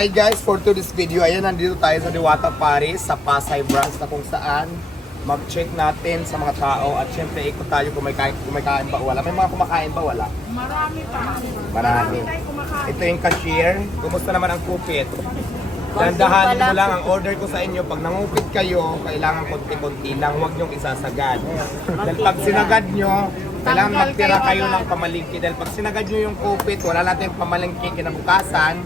Hi guys, for today's video, ayan, nandito tayo sa Diwata Paris, sa Pasay branch na kung saan mag-check natin sa mga tao at syempre ikot tayo kung may kain, kung may kain ba o wala. May mga kumakain ba wala? Marami pa. Marami. Ito yung cashier. Kumusta naman ang kupit? Dandahanin mo lang ang order ko sa inyo. Pag nangupit kayo, kailangan konti-konti lang. Huwag niyong isasagad. Dahil pag sinagad nyo, kailangan magtira kayo ng pamalingki. Dahil pag sinagad nyo yung kupit, wala natin pamalingki kinabukasan,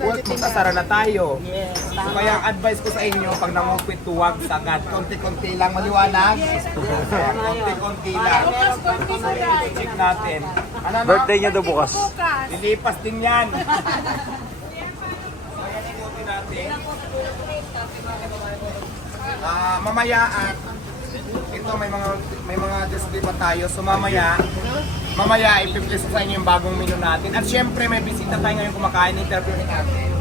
well, magsasara na tayo. Yes, So, kaya ang advice ko sa inyo, pag nangupit, huwag sagad. Konti-konti lang maliwanag. Konti-konti lang. Bukas konti na guys. Check natin. Ano na? Birthday niya daw bukas. Bukas. Lilipas din yan. So, yan ikutin natin. Ah, mamaya at ito may mga may mga display pa tayo. So mamaya mamaya ipiplis ko sa inyo yung bagong menu natin. At syempre may bisita tayo ngayon kumakain interview ni natin.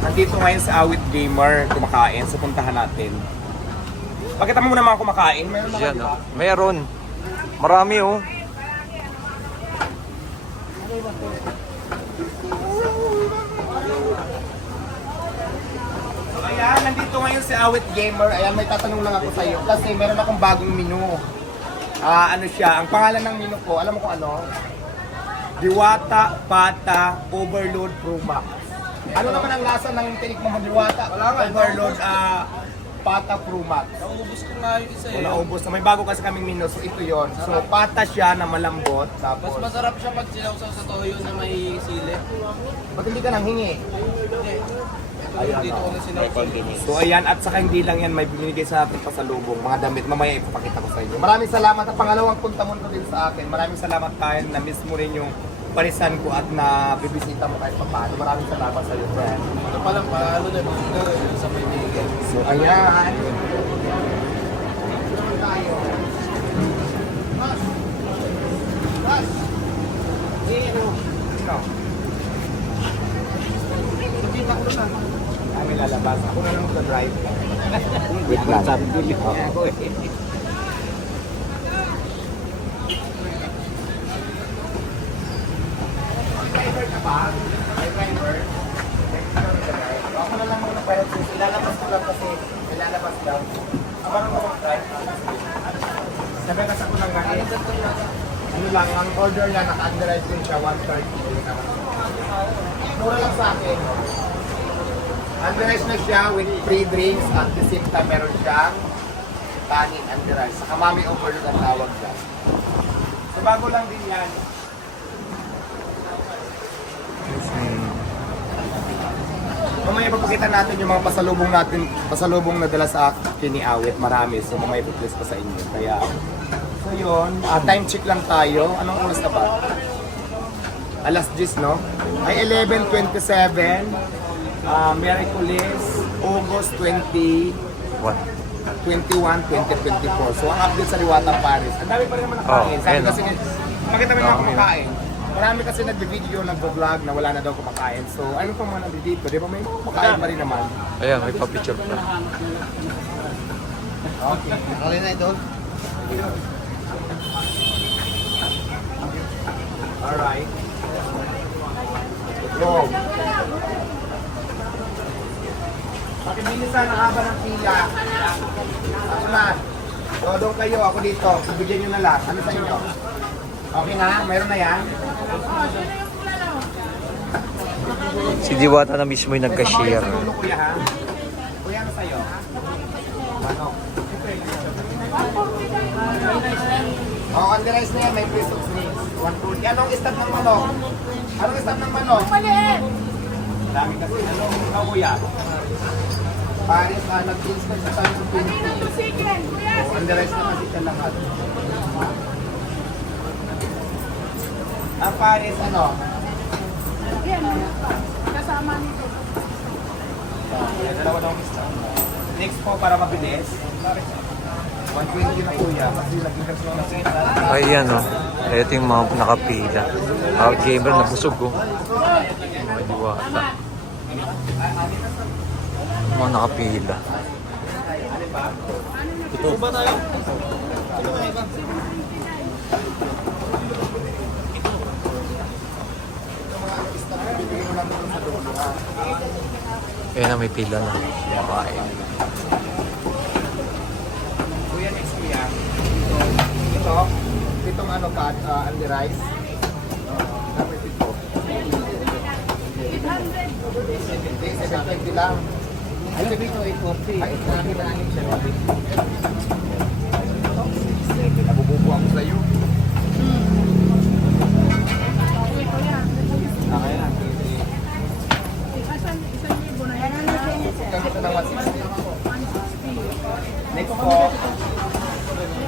Nandito ngayon sa Awit Gamer kumakain. So puntahan natin. Pakita mo muna mga kumakain. Meron ba Yan, kayo? oh. Meron. Marami, oh. So ayan, nandito ngayon si Awit Gamer. Ayan, may tatanong lang ako sa iyo. Kasi meron akong bagong menu. Ah, ano siya? Ang pangalan ng menu ko, alam mo kung ano? Diwata, Pata, Overload, Pro Max. Ano naman ang lasa ng tinik mo Diwata? Wala. Overload, ah, Pata, Pro Max. Naubos ko nga yung isa eh. Wala ubos na. May bago kasi kaming menu. So ito yon. So pata siya na malambot. Mas Tapos, masarap siya pag sinawsaw sa toyo na may sili. ba't hindi ka nang hingi? Ito dito ko na sinawsaw. So ayan, at saka hindi lang yan may binigay sa atin pasalubong, mga damit, mamaya ipapakita ko sa inyo. Maraming salamat at pangalawang punta mo ko din sa akin. Maraming salamat tayo na miss mo rin yung parisan ko at na bibisita mo kahit papaano. Maraming salamat sa iyo, friend. Ito pa lang, paano na yung sa kaibigan. So ayan. Sino? Kami lalabas. Ako na lang mag-drive. Wait lang. Sabi ko ako eh. Driver ka ba? Driver? Ako na lang sis, ilalabas ko lang kasi ilalabas lang. Ako na mag-drive. Sabi kasi ako lang nga ano lang, ang order lang, naka-underize din siya, 130. Mura lang sa akin. Underize na siya with free drinks at the same time meron siyang kanin underize. Saka mami overload ang tawag dyan. So bago lang din yan. Mamaya papakita natin yung mga pasalubong natin, pasalubong na dala sa akin ni Awit. Marami. So mamaya ipiplis ko sa inyo. Kaya, so yun. Ah, time check lang tayo. Anong oras na ba? Alas 10, no? Ay, 11.27. Ah, Miraculous, August 20, What? 21, 2024. So, ang update sa Liwata Paris. Ang dami pa rin naman nakain. Oh, Sabi ayun, kasi, makita mo yung mga kumakain. Marami kasi nagbe-video, nagbo-vlog na wala na daw kumakain. So, ano pa mga nandito? Di ba may mga kumakain pa rin naman? Ayan, may pa-picture pa. Okay. Nakali na ito. Alright. Go. Pakibilisan ang haba ng pila. Ako na. So, doon kayo, ako dito. Bigyan nyo na lang. Ano sa inyo? Okay na? Mayroon na yan? Si Diwata na mismo yung Sa nagka-share. dulo, kuya ha? Kuya, ano sa'yo? Manok. Oo, oh, underize na yan. May free soup mix. 140. Anong stop ng manok? Anong stop ng manok? Maliit. Dami kasi. Ano, ikaw kuya? Paris, ah, nag-instant sa tayo sa Kanino 20. to chicken? Kuya, Oo, underize na kasi siya lahat. Ang Paris, ano? yan. Kasama nito. Dalawa daw stop. Next po, para mabilis. 120 na kuya. Kasi lagi kasi yung nakita. Ayan, oh. Ito yung mga nakapila. Out gamer, nabusog, oh. Mga Diwata mga nakapila. Ito ba tayo? Ito ba tayo? Ayan na may pila na. Makain. Kuya, next kuya. Ito, itong ano ka, uh, and the rice. Dapat ito. lang. Sabi ko 840. Ay, marami na anin siya. Nabububo ako sa iyo. Okay na. Asan, isang libo na yan. Kang ito ng 160. Next po.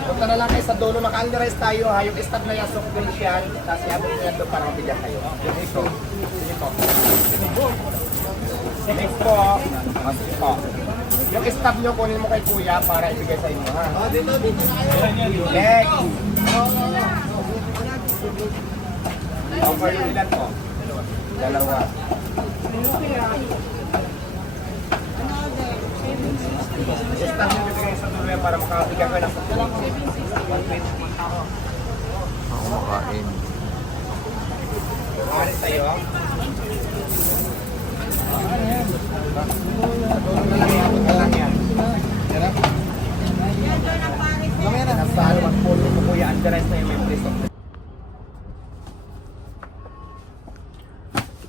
Punta na lang kayo sa dulo. Naka-underize tayo ha. Yung stop na yung soft drink. Tapos iabot ko yan doon para mabigyan kayo. Next po. Sige po. Next po. Sige po. Yung stop nyo, kunin mo kay kuya para ibigay sa inyo ha. dito, dito na kayo. Next. Offer yung ilan po? Dalawa. Stop nyo bibigay sa dulo yan para makabigyan kayo ng soft drink. Ako kumakain. Ano sa'yo? Ano lang yan? Mamaya na. Nasa ano mag-follow ko kuya, underize na yung memories of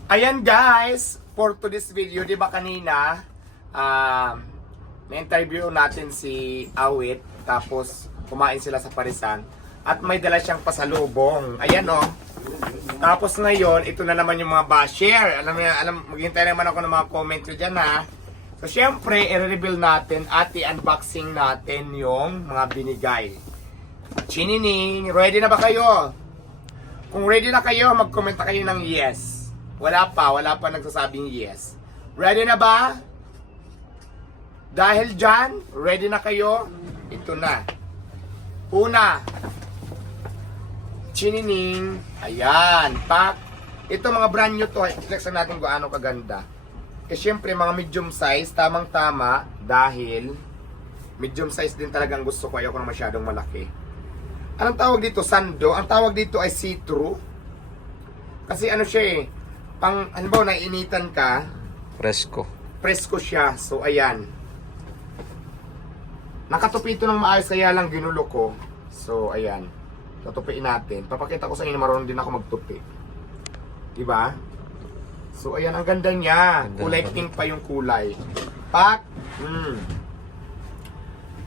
Ayan guys, for today's video, di ba kanina, ah, na-interview natin si Awit, tapos kumain sila sa Parisan, at may dala siyang pasalubong. Ayan o. Tapos ngayon, ito na naman yung mga basher. Alam mo, alam, maghintay naman ako ng mga comment ko dyan ha. So syempre, i-reveal natin at i-unboxing natin yung mga binigay. Chinining, ready na ba kayo? Kung ready na kayo, mag-comment na kayo ng yes. Wala pa, wala pa nagsasabing yes. Ready na ba? Dahil dyan, ready na kayo? Ito na. Una, chinining. Ayan, pak. Ito mga brand new to. Flexan natin kung ano kaganda. Eh syempre mga medium size, tamang tama dahil medium size din talagang gusto ko. Ayoko na masyadong malaki. Anong tawag dito? Sando. Ang tawag dito ay see-through. Kasi ano siya eh, pang, halimbawa nainitan ka, Presko. presko siya. So, ayan. Nakatupi ito ng maayos, kaya lang ginulo ko. So, ayan. Tutupiin natin. Papakita ko sa inyo, marunong din ako magtupi. Diba? So, ayan, ang ganda niya. Ganda Kulay pink pa yung kulay. Pak! Hmm.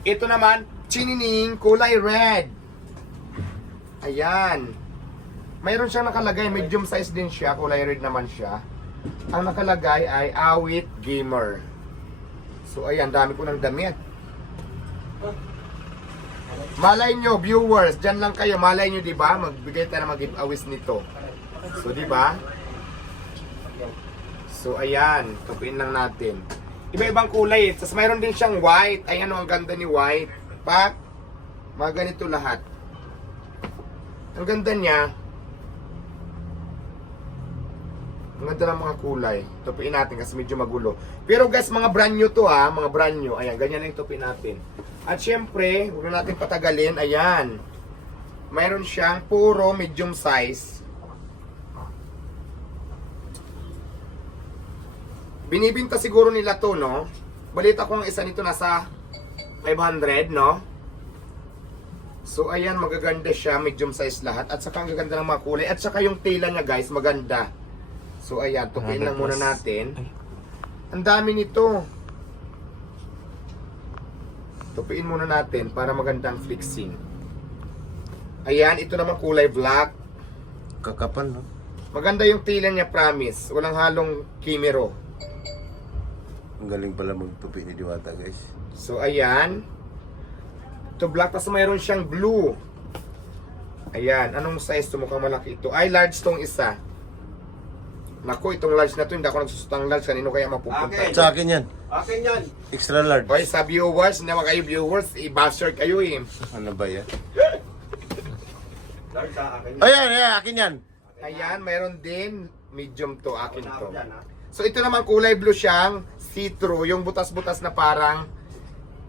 Ito naman, chinining, kulay red. Ayan. Mayroon siyang nakalagay, medium size din siya, kulay red naman siya. Ang nakalagay ay Awit Gamer. So ayan, dami ko ng damit. Malay nyo, viewers, dyan lang kayo. Malay nyo, di ba? Magbigay tayo ng mga giveaways nito. So, di ba? So, ayan. Tupiin lang natin. Iba-ibang kulay. Tapos mayroon din siyang white. Ayan o, ang ganda ni white. Pak, mga ganito lahat. Ang ganda niya. Ang ganda ng mga kulay. Tupiin natin kasi medyo magulo. Pero guys, mga brand new to ha. Mga brand new. Ayan, ganyan lang tupiin natin. At syempre, huwag na natin patagalin. Ayan. Mayroon siyang puro medium size. Binibinta siguro nila to, no? Balita ko ang isa nito nasa 500, no? So, ayan, magaganda siya. Medium size lahat. At saka ang gaganda ng mga kulay. At saka yung tela niya, guys, maganda. So, ayan, tupiin lang muna natin. Ang dami nito. Tupiin muna natin para magandang flexing. Ayan, ito naman kulay black. Kakapal, no? Maganda yung tila niya, promise. Walang halong kimero. Ang galing pala magtupi ni Diwata, guys. So, ayan. Ito black, tapos mayroon siyang blue. Ayan, anong size to? Mukhang malaki ito. Ay, large tong isa. Naku, itong large na to, hindi ako nagsusutang large. Kanino kaya mapupunta? Okay. Sa akin yan. Akin yan. Extra large. Hoy, sa viewers, hindi naman kayo viewers, i-basher kayo eh. Ano ba yan? Large sa akin. Ayan, ayan, akin yan. Ayan, mayroon din. Medium to, akin to. So ito naman kulay blue siyang see-through, yung butas-butas na parang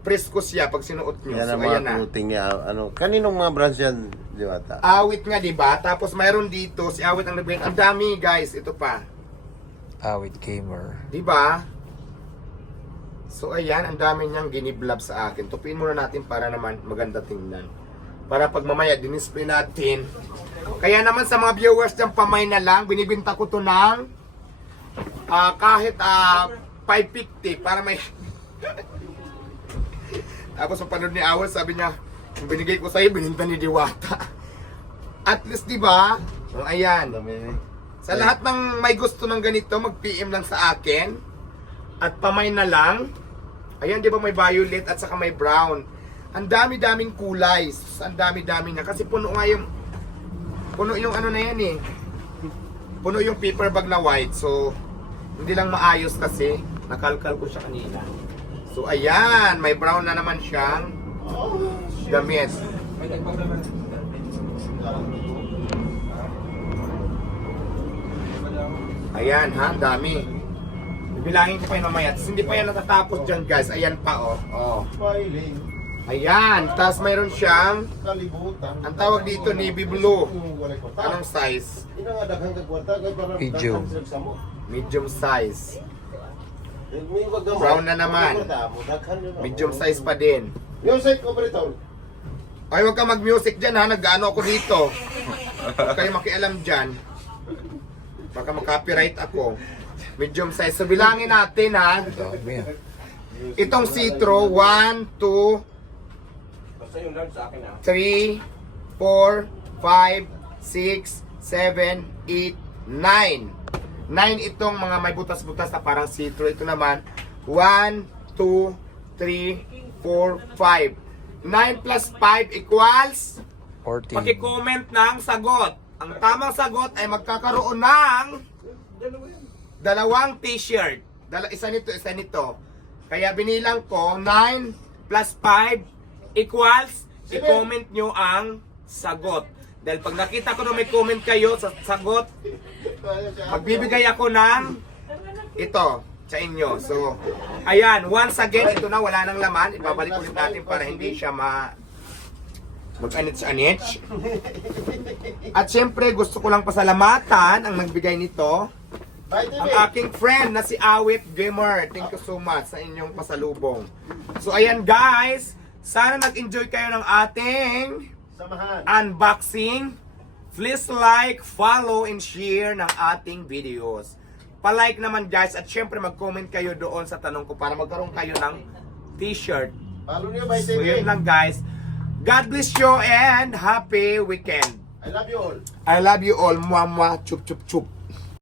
presko siya pag sinuot nyo. Yan So ang ayan mga na. clothing niya. Ano, kaninong mga brands yan, Diwata? Awit nga, di ba? Tapos mayroon dito, si Awit ang nagbigay. Ang dami, guys. Ito pa. Awit Gamer. Di ba? So ayan, ang dami niyang giniblab sa akin. Tupiin muna natin para naman maganda tingnan. Para pag mamaya dinisplay natin. Kaya naman sa mga viewers dyan, pamay na lang. Binibinta ko to ng ah, kahit ah, 550 para may... Tapos sa panood ni Awal, sabi niya, yung binigay ko sa'yo, bininta ni Diwata. At least, di ba? Oh, ayan. Sa lahat ng may gusto ng ganito, mag-PM lang sa akin. At pamay na lang. Ayan, di ba may violet at saka may brown. Ang dami-daming kulay. Ang dami-dami na. Kasi puno nga yung... Puno yung ano na yan eh. Puno yung paper bag na white. So, hindi lang maayos kasi. Nakalkal ko siya kanina. So, ayan. May brown na naman siyang damit. Ayan ha, dami. Bibilangin ko pa yun mamaya. Tapos hindi pa yan natatapos dyan guys. Ayan pa oh. oh. Filing. Ayan. Tapos mayroon siyang, Kalibutan. ang tawag dito navy blue. Anong size? Medium. Medium size. Brown na naman. Medium size pa din. Music operator. Ay, huwag ka mag-music dyan ha. Nag-ano ako dito. Huwag kayo makialam dyan. Baka mag-copyright ako. Medium size. So, bilangin natin ha. Ah. Itong citro, 1, 2, Basta yung lang sa akin ah. 3, 4, 5, 6, 7, 8, 9. 9 itong mga may butas-butas na parang citro. Ito naman, 1, 2, 3, 4, 5. 9 plus 5 equals 14. Paki-comment ng sagot. Ang tamang sagot ay magkakaroon ng dalawang t-shirt. Dala, isa nito, isa nito. Kaya binilang ko 9 plus 5 equals i-comment nyo ang sagot. Dahil pag nakita ko na may comment kayo sa sagot, magbibigay ako ng ito sa inyo. So, ayan, once again, ito na, wala nang laman. Ibabalik ulit natin para hindi siya ma mag-anits-anits. At syempre, gusto ko lang pasalamatan ang nagbigay nito. Ang aking friend na si Awit Gamer. Thank you so much sa inyong pasalubong. So, ayan guys. Sana nag-enjoy kayo ng ating Samahan. unboxing. Please like, follow, and share ng ating videos. Pa-like naman guys at syempre mag-comment kayo doon sa tanong ko para magkaroon kayo ng t-shirt. Follow niyo by So yun lang guys. God bless you and happy weekend. I love you all. I love you all. Mwah mwah. Chup chup chup.